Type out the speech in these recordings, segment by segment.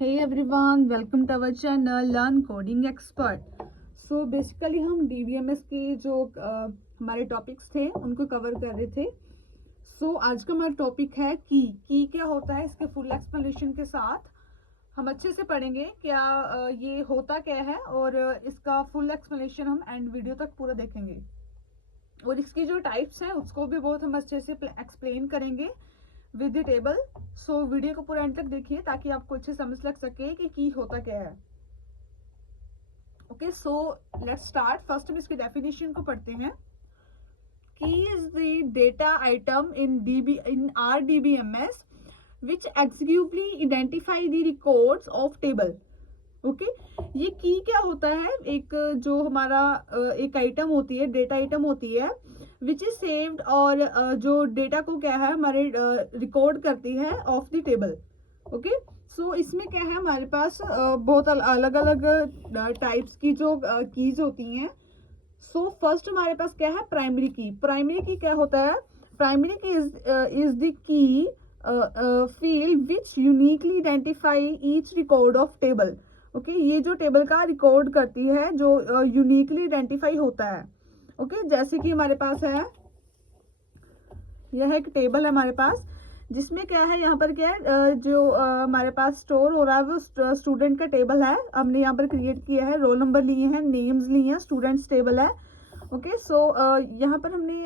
Hey everyone, welcome to our channel Learn Coding Expert. So basically हम DBMS के जो हमारे टॉपिक्स थे उनको कवर कर रहे थे. So आज का हमारा टॉपिक है की क्या होता है, इसके फुल एक्सप्लेनेशन के साथ हम अच्छे से पढ़ेंगे क्या ये होता क्या है और इसका फुल एक्सप्लेनेशन हम एंड वीडियो तक पूरा देखेंगे और इसकी जो टाइप्स हैं उसको भी बहुत हम अच्छे से एक्सप्लेन करेंगे with the table. So video को पूरा एंड तक देखिए ताकि आपको अच्छे समझ लग सके कि की होता क्या है. Okay, so let's start. First हम इसकी डेफिनेशन को पढ़ते हैं. Key is the data item in R DBMS which executively identify the records of table. Okay, ये की क्या होता है, एक जो हमारा एक आइटम होती है, डेटा आइटम होती है विच इज सेव्ड और जो डेटा को क्या है हमारे रिकॉर्ड करती है ऑफ द टेबल. ओके, सो इसमें क्या है हमारे पास बहुत अलग अलग टाइप्स की जो कीज होती हैं. सो फर्स्ट हमारे पास क्या है, प्राइमरी की. प्राइमरी की क्या होता है, प्राइमरी की is the key field which uniquely identify each record of table. Okay, ये जो टेबल का रिकॉर्ड करती है जो यूनिकली आइडेंटिफाई होता है. ओके, जैसे कि हमारे पास है, यह एक टेबल है हमारे पास जिसमें क्या है, यहाँ पर क्या है जो हमारे पास स्टोर हो रहा है वो स्टूडेंट का टेबल है. हमने यहाँ पर क्रिएट किया है, रोल नंबर लिए हैं, नेम्स लिए हैं, स्टूडेंट्स टेबल है. ओके, सो यहाँ पर हमने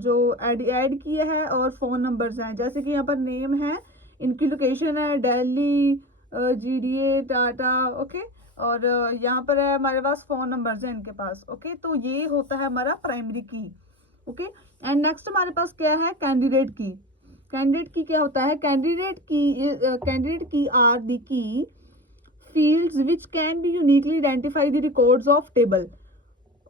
जो ऐड किया है और फ़ोन नंबर्स हैं. जैसे कि यहाँ पर नेम है, इनकी लोकेशन है दिल्ली, GDA, टाटा. ओके, और यहाँ पर है हमारे पास फ़ोन नंबर्स हैं इनके पास. ओके, तो ये होता है हमारा प्राइमरी की. ओके, एंड नेक्स्ट हमारे पास क्या है, कैंडिडेट की. कैंडिडेट की क्या होता है, candidate key are the key fields which can be uniquely identify the records of table.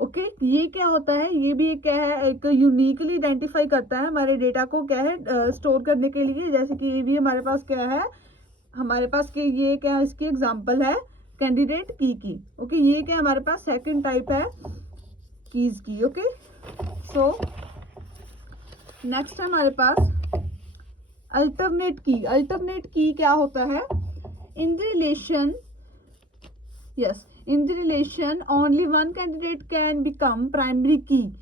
Okay, ये क्या होता है, ये भी एक क्या है, एक यूनिकली आइडेंटिफाई करता है हमारे डेटा को क्या है स्टोर करने के लिए. जैसे कि ये भी हमारे पास क्या है, हमारे पास के ये क्या है, इसकी एग्जांपल है कैंडिडेट की. ओके, ये क्या हमारे पास सेकंड टाइप है कीज की. ओके, सो नेक्स्ट है हमारे पास अल्टरनेट की. अल्टरनेट की क्या होता है, in the relation only one candidate can become primary key,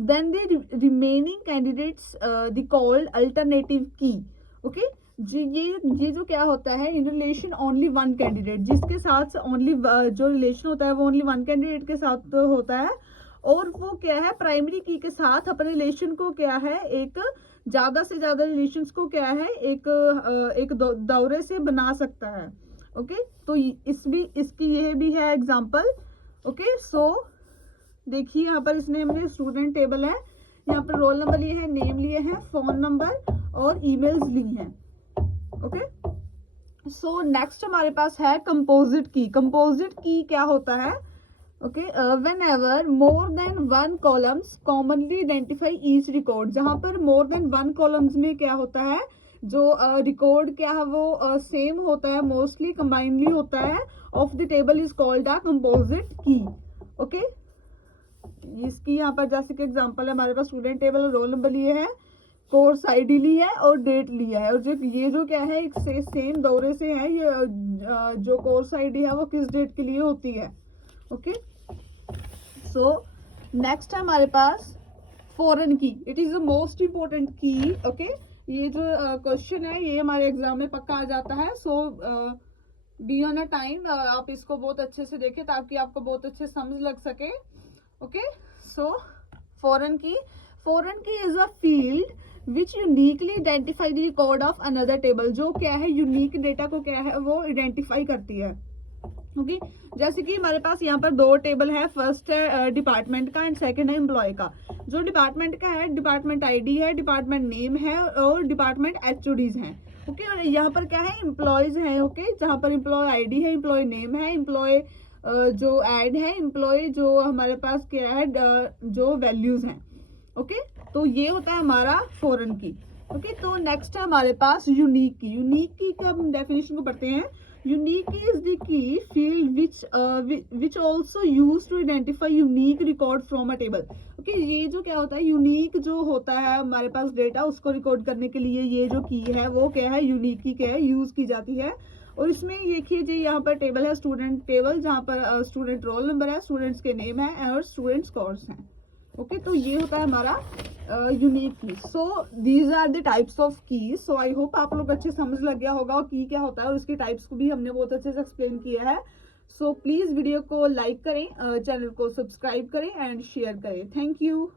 then the remaining candidates the called alternative key. Okay, ये जो क्या होता है, in relation only one candidate, जिसके साथ ओनली जो रिलेशन होता है वो ओनली वन कैंडिडेट के साथ होता है और वो क्या है प्राइमरी की के साथ अपने रिलेशन को क्या है, एक ज़्यादा से ज़्यादा रिलेशंस को क्या है एक दौरे से बना सकता है. ओके, तो इसकी ये भी है एग्जांपल. ओके, सो देखिए यहाँ पर इसने हमने स्टूडेंट टेबल है, यहाँ पर रोल नंबर लिए हैं, नेम लिए हैं, फ़ोन नंबर और ईमेल्स ली हैं. ओके, सो नेक्स्ट हमारे पास है कंपोजिट की. कंपोजिट की क्या होता है, okay, whenever more than one columns commonly identify each record. जहां पर मोर देन वन कॉलम्स में क्या होता है, जो रिकॉर्ड क्या है वो सेम होता है, मोस्टली कंबाइनली होता है, of the table is called a composite key. Okay, इसकी यहाँ पर जैसे कि एग्जांपल है, हमारे पास स्टूडेंट टेबल, रोल नंबर लिए है, कोर्स ID ली है और डेट लिया है. और जो क्या है एक सेम दौरे से है, ये जो कोर्स ID है वो किस डेट के लिए होती है. ओके, सो नेक्स्ट है हमारे पास फॉरेन की. It is the most important की. ओके, ये जो क्वेश्चन है ये हमारे एग्जाम में पक्का आ जाता है. सो बी ऑन अ टाइम, आप इसको बहुत अच्छे से देखें ताकि आपको बहुत अच्छे समझ लग सके. ओके, सो फॉरेन की is a field which uniquely identify the record of another table. जो क्या है यूनिक डेटा को क्या है वो आइडेंटिफाई करती है. ओके, जैसे कि हमारे पास यहाँ पर दो टेबल है, फर्स्ट है डिपार्टमेंट का एंड सेकंड है एम्प्लॉय का. जो डिपार्टमेंट का है, डिपार्टमेंट ID है, डिपार्टमेंट नेम है और डिपार्टमेंट HODs हैं. ओके, और यहाँ पर क्या है, एम्प्लॉयज हैं. ओके, जहाँ पर एम्प्लॉय ID है, एम्प्लॉय नेम है, एम्प्लॉय जो ऐड है, एम्प्लॉय जो हमारे पास क्या है जो वैल्यूज हैं. ओके, तो ये होता है हमारा फॉरेन की. ओके, तो नेक्स्ट है हमारे पास यूनिक की. यूनिक की का हम डेफिनेशन को पढ़ते हैं. Unique is the key field which also use to identify unique record from a table. Okay, ये जो क्या होता है, यूनिक जो होता है हमारे पास डेटा उसको रिकॉर्ड करने के लिए ये जो की है वो क्या है, यूनिक की क्या है यूज की जाती है. और इसमें देखिए जी यहाँ पर टेबल है, स्टूडेंट टेबल, जहाँ पर स्टूडेंट रोल नंबर है, स्टूडेंट्स के नेम है और स्टूडेंट्स कोर्स हैं। ओके, तो ये होता है हमारा unique key. So these are the types of key. So I hope आप लोग अच्छे समझ लग गया होगा की क्या होता है, और उसके टाइप्स को भी हमने बहुत अच्छे से एक्सप्लेन किया है। सो प्लीज वीडियो को लाइक करें, चैनल को सब्सक्राइब करें एंड शेयर करें। Thank you.